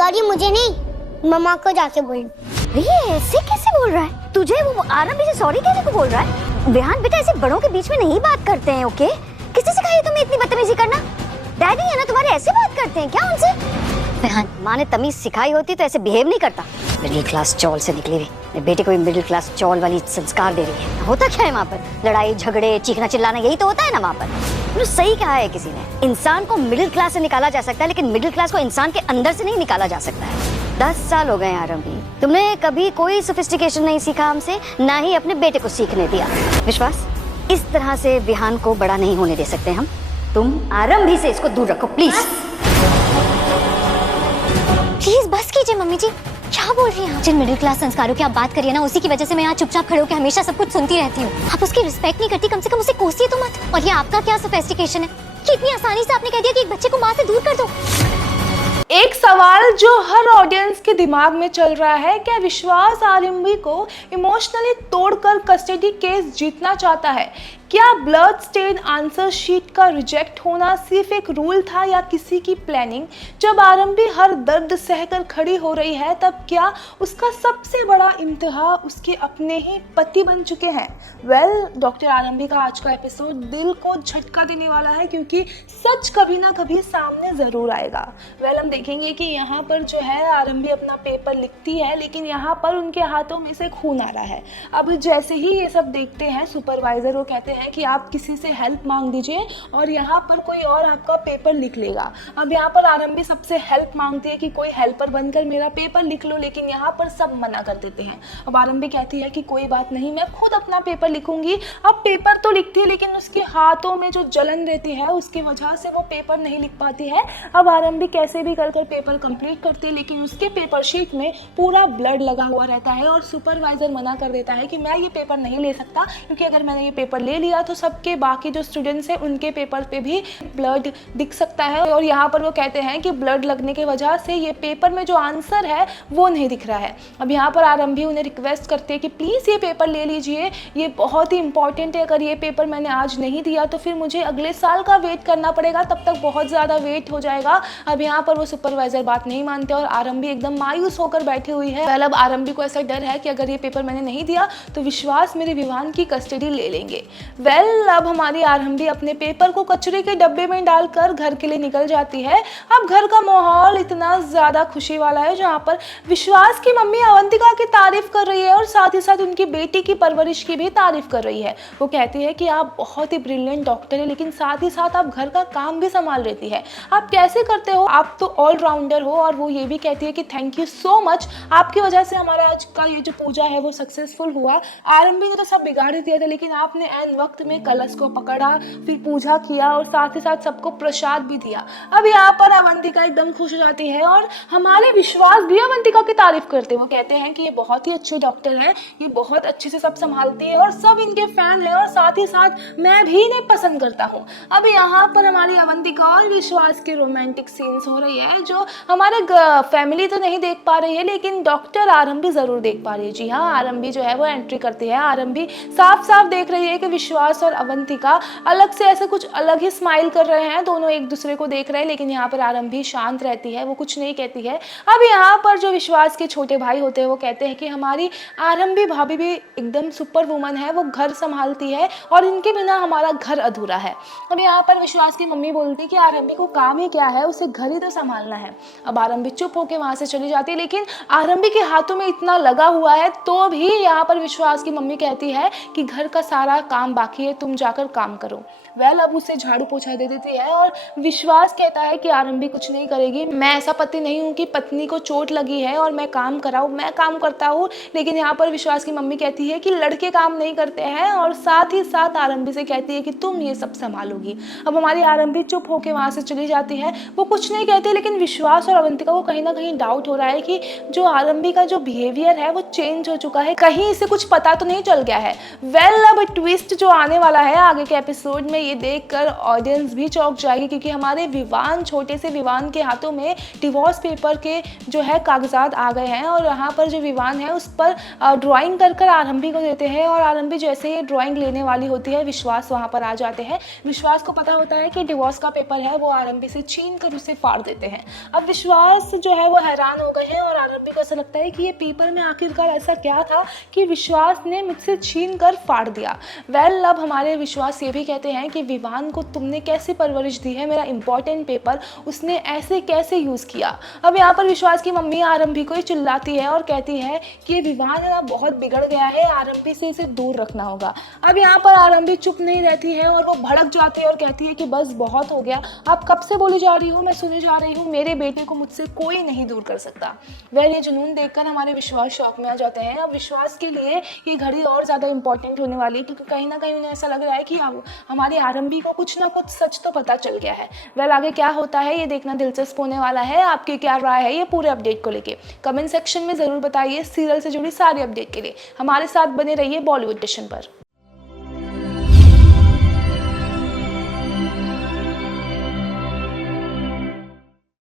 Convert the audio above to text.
Sorry मुझे नहीं, मम्मा को जाके बोल। ये ऐसे कैसे बोल रहा है? तुझे वो आरंभी से सॉरी कहने को बोल रहा है? विहान बेटा ऐसे बड़ों के बीच में नहीं बात करते हैं, ओके? किसने सिखाई तुम्हें इतनी बदतमीजी करना? डैडी है ना तुम्हारे, ऐसे बात करते हैं क्या उनसे? विहान, माँ ने तमीज सिखाई होती तो ऐसे बिहेव नहीं करता। मिडिल क्लास चौल से निकली हुई मेरे बेटे को भी मिडिल क्लास चौल वाली संस्कार दे रही है। होता क्या है वहाँ पर? लड़ाई झगड़े चीखना चिल्लाना, यही तो होता है ना वहाँ पर। सही कहा है किसी ने, इंसान को मिडिल क्लास से निकाला जा सकता है लेकिन मिडिल क्लास को इंसान के अंदर से नहीं निकाला जा सकता है। 10 साल हो गए आरंभी, तुमने कभी कोई सोफिस्टिकेशन नहीं सीखा हमसे, ना ही अपने बेटे को सीखने दिया। विश्वास, इस तरह से विहान को बड़ा नहीं होने दे सकते हम। तुम आरंभी से इसको दूर रखो प्लीज। प्लीज बस कीजिए मम्मी जी, क्या बोल रही हैं? जिन मिडिल क्लास संस्कारों की आप बात करिए ना, उसी की वजह से मैं यहाँ चुपचाप खड़े होकर हमेशा सब कुछ सुनती रहती हूँ। आप उसकी रिस्पेक्ट नहीं करती, कम से कम उसे कोसिए तो मत। और ये आपका क्या सोफिस्टिकेशन है कि इतनी आसानी से आपने कह दिया कि एक बच्चे को माँ से दूर कर दो। एक सवाल जो हर ऑडियंस के दिमाग में चल रहा है, क्या विश्वास आरंभी को इमोशनली तोड़कर कस्टडी केस जीतना चाहता है? क्या ब्लड स्टेन आंसर शीट का रिजेक्ट होना सिर्फ एक रूल था या किसी की प्लानिंग? जब आरंभी हर दर्द सहकर खड़ी हो रही है, तब क्या उसका सबसे बड़ा इम्तिहा उसके अपने ही पति बन चुके हैं? डॉक्टर आरंभी का आज का एपिसोड दिल को झटका देने वाला है, क्योंकि सच कभी ना कभी सामने ज़रूर आएगा। हम देखेंगे कि यहाँ पर जो है आरंभी अपना पेपर लिखती है, लेकिन यहाँ पर उनके हाथों में से खून आ रहा है। अब जैसे ही ये सब देखते हैं सुपरवाइजर, वो कहते हैं कि आप किसी से हेल्प मांग दीजिए और यहाँ पर कोई और आपका पेपर लिख लेगा। अब यहाँ पर आरंभी सबसे हेल्प मांगती है कि कोई हेल्पर बनकर मेरा पेपर लिख लो, लेकिन यहाँ पर सब मना कर देते हैं। अब आरंभी कहती है कि कोई बात नहीं, मैं खुद अपना पेपर लिखूंगी। अब पेपर तो लिखती है, लेकिन उसके हाथों में जो जलन रहती है उसकी वजह से वो पेपर नहीं लिख पाती है। अब आरंभी कैसे भी कर पेपर कंप्लीट करती है, लेकिन उसके पेपर शीट में पूरा ब्लड लगा हुआ रहता है और सुपरवाइजर मना कर देता है कि मैं ये पेपर नहीं ले सकता, क्योंकि अगर मैंने ये पेपर ले लिया तो सबके बाकी जो स्टूडेंट्स हैं उनके पेपर पे भी ब्लड दिख सकता है। और यहाँ पर वो कहते हैं कि ब्लड लगने की वजह से ये पेपर में जो आंसर है वो नहीं दिख रहा है। अब यहाँ पर आरंभी उन्हें रिक्वेस्ट करती है कि प्लीज़ ये पेपर ले लीजिए, ये बहुत ही इंपॉर्टेंट है। अगर ये पेपर मैंने आज नहीं दिया तो फिर मुझे अगले साल का वेट करना पड़ेगा, तब तक बहुत ज़्यादा वेट हो जाएगा। अब यहाँ पर वो सुपरवाइजर बात नहीं मानते और आरंभी एकदम मायूस होकर बैठी हुई है। अब आरंभी को ऐसा डर है कि अगर ये पेपर मैंने नहीं दिया तो विश्वास मेरे विवान की कस्टडी ले लेंगे। अब हमारी आरंभी अपने पेपर को कचरे के डब्बे में डालकर घर के लिए निकल जाती है। अब घर का माहौल इतना ज़्यादा खुशी वाला है, जहाँ पर विश्वास की मम्मी अवंतिका की तारीफ कर रही है और साथ ही साथ उनकी बेटी की परवरिश की भी तारीफ कर रही है। वो कहती है कि आप बहुत ही ब्रिलियंट डॉक्टर है, लेकिन साथ ही साथ आप घर का काम भी संभाल लेती है, आप कैसे करते हो, आप तो ऑलराउंडर हो। और वो ये भी कहती है कि थैंक यू सो मच, आपकी वजह से हमारा आज का ये जो पूजा है वो सक्सेसफुल हुआ। आरंभी ने तो सब बिगाड़ दिया था, लेकिन आपने ऐन वक्त में कलश को पकड़ा, फिर पूजा किया और साथ ही साथ सबको प्रसाद भी दिया। अब यहाँ पर अवंतिका एकदम खुश हो जाती है और हमारे विश्वास भी अवंतिका की तारीफ करते हैं। वो कहते हैं कि ये बहुत ही अच्छे डॉक्टर है, ये बहुत अच्छे से सब संभालती है और सब इनके फैन है और साथ ही साथ मैं भी इन्हें पसंद करता हूँ। अब यहाँ पर हमारी अवंतिका और विश्वास की रोमांटिक सीन्स हो रही है, जो हमारे फैमिली तो नहीं देख पा रही है, लेकिन डॉक्टर आरंभी जरूर देख पा रही है। जी हाँ, आरंभी जो है वो एंट्री करती है। आरंभी साफ साफ देख रही है कि विश्वास और अवंतिका अलग से ऐसे कुछ अलग ही स्माइल कर रहे हैं, दोनों एक दूसरे को देख रहे हैं, लेकिन यहाँ पर आरंभी शांत रहती है, वो कुछ नहीं कहती है। अब यहाँ पर जो विश्वास के छोटे भाई होते हैं वो कहते हैं कि हमारी आरंभी भाभी भी एकदम सुपर वुमन है, वो घर संभालती है और इनके बिना हमारा घर अधूरा है। अब यहाँ पर विश्वास की मम्मी बोलती है कि आरंभी को काम ही क्या है, उसे घर ही तो संभालना है। अब आरंभी चुप होकर वहां से चली जाती है, लेकिन आरंभी के हाथों में इतना लगा हुआ है तो भी यहाँ पर विश्वास की मम्मी कहती है कि घर का सारा काम बाकी है, तुम जाकर काम करो। अब उसे झाड़ू पोछा दे देती है और विश्वास कहता है कि आरंभी कुछ नहीं करेगी, मैं ऐसा पति नहीं हूँ कि पत्नी को चोट लगी है और मैं काम कराऊँ, मैं काम करता हूँ। लेकिन यहाँ पर विश्वास की मम्मी कहती है कि लड़के काम नहीं करते हैं और साथ ही साथ आरंभी से कहती है कि तुम ये सब संभालोगी। अब हमारी आरंभी चुप होकर वहाँ से चली जाती है, वो कुछ नहीं कहती, लेकिन विश्वास और अवंतिका को कहीं ना कहीं डाउट हो रहा है कि जो आरंभी का जो बिहेवियर है वो चेंज हो चुका है, कहीं इसे कुछ पता तो नहीं चल गया है। अब ट्विस्ट जो आने वाला है आगे के एपिसोड में, ये देखकर ऑडियंस भी चौंक जाएगी, क्योंकि हमारे विवान, छोटे से विवान के हाथों में डिवोर्स पेपर के जो है कागजात आ गए हैं और यहाँ पर जो विवान है उस पर ड्राइंग कर आरंभी को देते हैं और आरंभी जैसे ही ड्राइंग लेने वाली होती है विश्वास वहाँ पर आ जाते हैं। विश्वास को पता होता है कि डिवोर्स का पेपर है, वो आरंभी से छीन कर उसे फाड़ देते हैं। अब विश्वास जो है वो हैरान हो गए हैं और आरंभी को ऐसा लगता है कि ये पेपर में आखिरकार ऐसा क्या था कि विश्वास ने मुझसे छीन कर फाड़ दिया। वेल, अब हमारे विश्वास ये भी कहते हैं कि विवान को तुमने कैसे परवरिश दी है, मेरा इंपॉर्टेंट पेपर उसने ऐसे कैसे यूज़ किया। अब यहाँ पर विश्वास की मम्मी आरंभी को ही चिल्लाती है और कहती है कि ये विवान है ना बहुत बिगड़ गया है, आरंभी से इसे दूर रखना होगा। अब यहाँ पर आरंभी चुप नहीं रहती है और वो भड़क जाती है और कहती है कि बस बहुत हो गया, आप कब से बोली जा रही हो, मैं सुने जा रही हूँ, मेरे बेटे को मुझसे कोई नहीं दूर कर सकता। वेल, ये जुनून देखकर हमारे विश्वास शौक में आ जाते हैं। अब विश्वास के लिए ये घड़ी और ज़्यादा इंपॉर्टेंट होने वाली है, क्योंकि कहीं ना कहीं उन्हें ऐसा लग रहा है कि हमारी आरंभी को कुछ ना कुछ सच तो पता चल गया है। वेल, आगे क्या होता है ये देखना दिलचस्प होने वाला है। आपकी क्या राय है ये पूरे अपडेट को लेके कमेंट सेक्शन में ज़रूर बताइए। सीरियल से जुड़ी सारी अपडेट के लिए हमारे साथ बने रहिए बॉलीवुड स्टेशन पर।